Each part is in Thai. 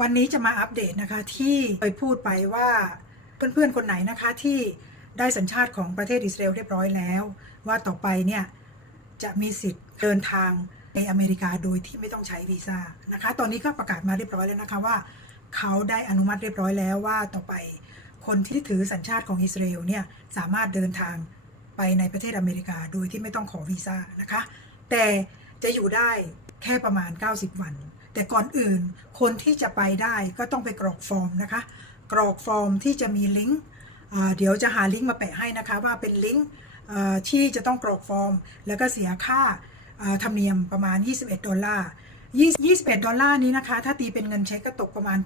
วันนี้จะมาอัปเดตนะคะที่ไปพูดไปว่าเพื่อนๆคนไหนนะคะที่ได้สัญชาติของประเทศอิสราเอลเรียบร้อยแล้ว ว่าต่อไปเนี่ยจะมีสิทธิ์เดินทางในอเมริกาโดยที่ไม่ต้องใช้วีซ่านะคะ ตอนนี้ก็ประกาศมาเรียบร้อยแล้วนะคะว่า เขาได้อนุมัติเรียบร้อยแล้วว่าต่อไปคนที่ถือสัญชาติของอิสราเอลเนี่ยสามารถเดินทางไปในประเทศอเมริกาโดยที่ไม่ต้องขอวีซ่านะคะ แต่จะอยู่ได้แค่ประมาณ 90 วัน แต่ก่อนอื่นคนที่จะไปได้ก็ต้องไปกรอกฟอร์มนะคะ กรอกฟอร์มที่จะมีลิงก์เดี๋ยวจะหาลิงก์มาแปะให้นะคะ ว่าเป็นลิงก์ที่จะต้องกรอกฟอร์ม แล้วก็เสียค่าธรรมเนียมประมาณ 21 ดอลลาร์ 20 21ดอลลาร์นี้นะคะ ถ้าตีเป็นเงินเช็คก็ตกประมาณ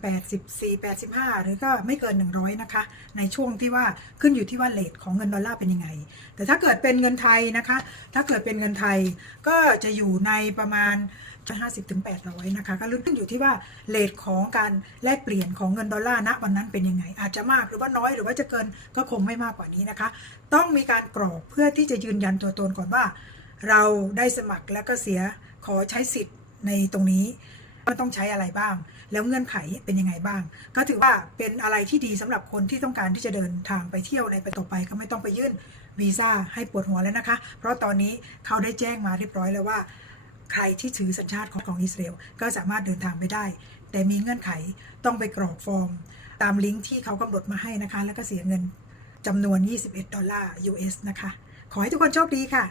84 85 หรือก็ไม่เกิน 100 นะคะ ในช่วงที่ว่าขึ้นอยู่ที่ว่าเลทของเงินดอลลาร์เป็นยังไง แต่ถ้าเกิดเป็นเงินไทยนะคะ ถ้าเกิดเป็นเงินไทยก็จะอยู่ในประมาณ50ถึง800 นะคะ ก็ขึ้นอยู่ที่ว่าเลทของการแลกเปลี่ยนของเงินดอลลาร์ณวันนั้นเป็นยังไง อาจจะมากหรือว่าน้อยหรือว่าจะเกินก็คงไม่มากกว่านี้นะคะ ต้องมีการกรอกเพื่อที่จะยืนยันตัวตนก่อนว่า เราได้สมัครแล้วก็เสียขอใช้สิทธิ์ ในตรงนี้มันต้องใช้อะไรบ้าง แล้วเงื่อนไขเป็นยังไงบ้าง ก็ถือว่าเป็นอะไรที่ดีสำหรับคนที่ต้องการที่จะเดินทางไปเที่ยวในไปต่อไปก็ไม่ต้องไปยื่นวีซ่าให้ปวดหัวแล้วนะคะ เพราะตอนนี้เขาได้แจ้งมาเรียบร้อยแล้วว่า ใครที่ถือสัญชาติของของอิสราเอลก็สามารถเดินทางไปได้ แต่มีเงื่อนไขต้องไปกรอกฟอร์ม ตามลิงก์ที่เขากำหนดมาให้นะคะ แล้วก็เสียเงินจำนวน 21 ดอลลาร์ US นะคะ ขอให้ทุกคนโชคดีค่ะ